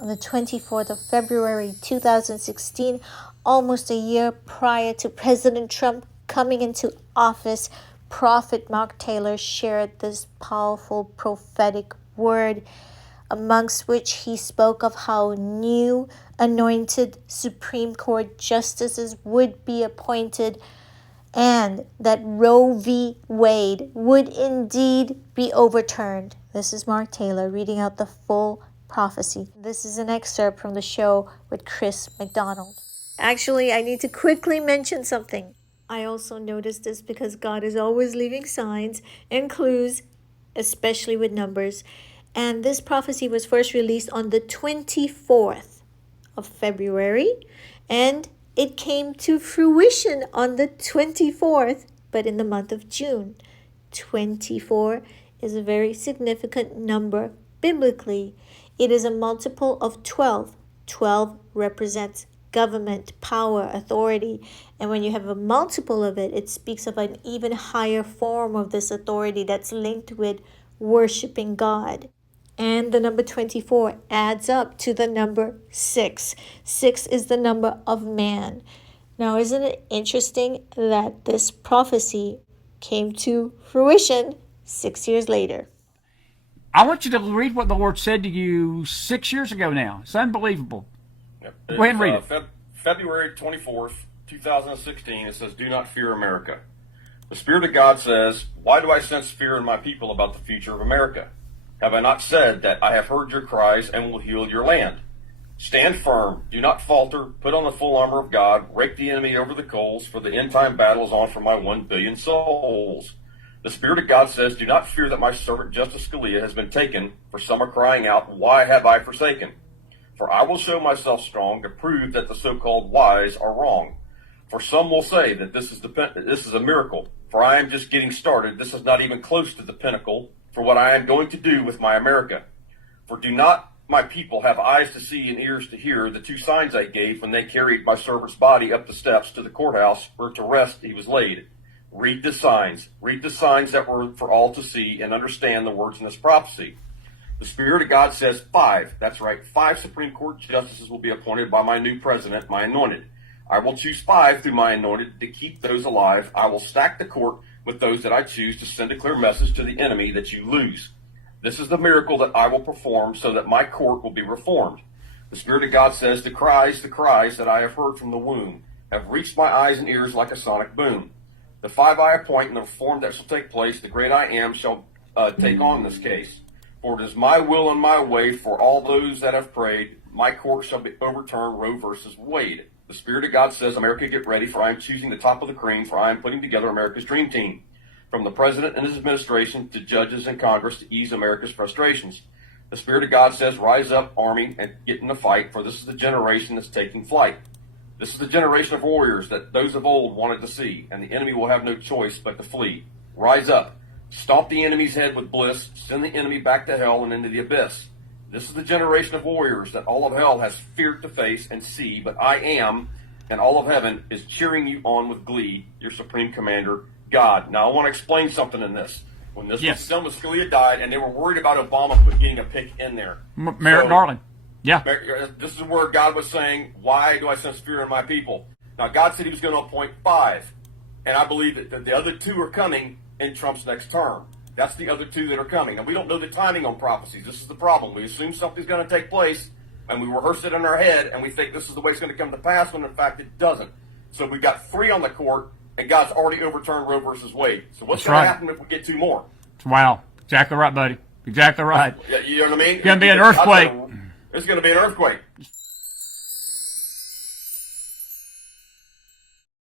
On the 24th of February 2016, almost a year prior to President Trump coming into office, Prophet Mark Taylor shared this powerful prophetic word, amongst which he spoke of how new anointed Supreme Court justices would be appointed and that Roe v. Wade would indeed be overturned. This is Mark Taylor reading out the full prophecy. This is an excerpt from the show with Chris McDonald. Actually, I need to quickly mention something. I also noticed this because God is always leaving signs and clues, especially with numbers. And this prophecy was first released on the 24th of February, and it came to fruition on the 24th, but in the month of June. 24 is a very significant number biblically. It is a multiple of 12. 12 represents government, power, authority. And when you have a multiple of it, it speaks of an even higher form of this authority that's linked with worshiping God. And the number 24 adds up to the number 6. 6 is the number of man. Now, isn't it interesting that this prophecy came to fruition 6 years later? I want you to read what the Lord said to you 6 years ago now. It's unbelievable. Yep. Go ahead and read it. February 24th, 2016, it says, "Do not fear America. The Spirit of God says, why do I sense fear in my people about the future of America? Have I not said that I have heard your cries and will heal your land? Stand firm, do not falter, put on the full armor of God, rake the enemy over the coals, for the end time battle is on for my 1 billion souls. The Spirit of God says, do not fear that my servant Justice Scalia has been taken, for some are crying out, why have I forsaken? For I will show myself strong to prove that the so-called wise are wrong. For some will say that this is a miracle, for I am just getting started. This is not even close to the pinnacle for what I am going to do with my America. For do not my people have eyes to see and ears to hear the 2 signs I gave when they carried my servant's body up the steps to the courthouse where to rest he was laid? Read the signs that were for all to see, and understand the words in this prophecy. The Spirit of God says 5. That's right, 5 Supreme Court justices will be appointed by my new president, my anointed. I will choose 5 through my anointed to keep those alive. I will stack the court with those that I choose to send a clear message to the enemy that you lose. This is the miracle that I will perform so that my court will be reformed. The Spirit of God says, the cries that I have heard from the womb have reached my eyes and ears like a sonic boom. The 5 I appoint and the reform that shall take place, the great I am shall take on this case. For it is my will and my way for all those that have prayed. My court shall be overturned, Roe versus Wade. The Spirit of God says, America, get ready, for I am choosing the top of the cream, for I am putting together America's dream team. From the President and his administration to judges and Congress to ease America's frustrations. The Spirit of God says, rise up, army, and get in the fight, for this is the generation that's taking flight. This is the generation of warriors that those of old wanted to see, and the enemy will have no choice but to flee. Rise up, stomp the enemy's head with bliss, send the enemy back to hell and into the abyss. This is the generation of warriors that all of hell has feared to face and see, but I am, and all of heaven is cheering you on with glee, your supreme commander, God. Now, I want to explain something in this. When this was done with Scalia died, and they were worried about Obama getting a pick in there. Merrick Garland. Yeah. This is where God was saying, why do I sense fear in my people? Now, God said he was going to appoint 5, and I believe that the other 2 are coming in Trump's next term. That's the other 2 that are coming. And we don't know the timing on prophecies. This is the problem. We assume something's going to take place, and we rehearse it in our head, and we think this is the way it's going to come to pass, when in fact it doesn't. So we've got 3 on the court, and God's already overturned Roe versus Wade. So what's going to happen if we get 2 more? Wow. Exactly right, buddy. Exactly right. You know what I mean? It's going to be an earthquake. It's going to be an earthquake.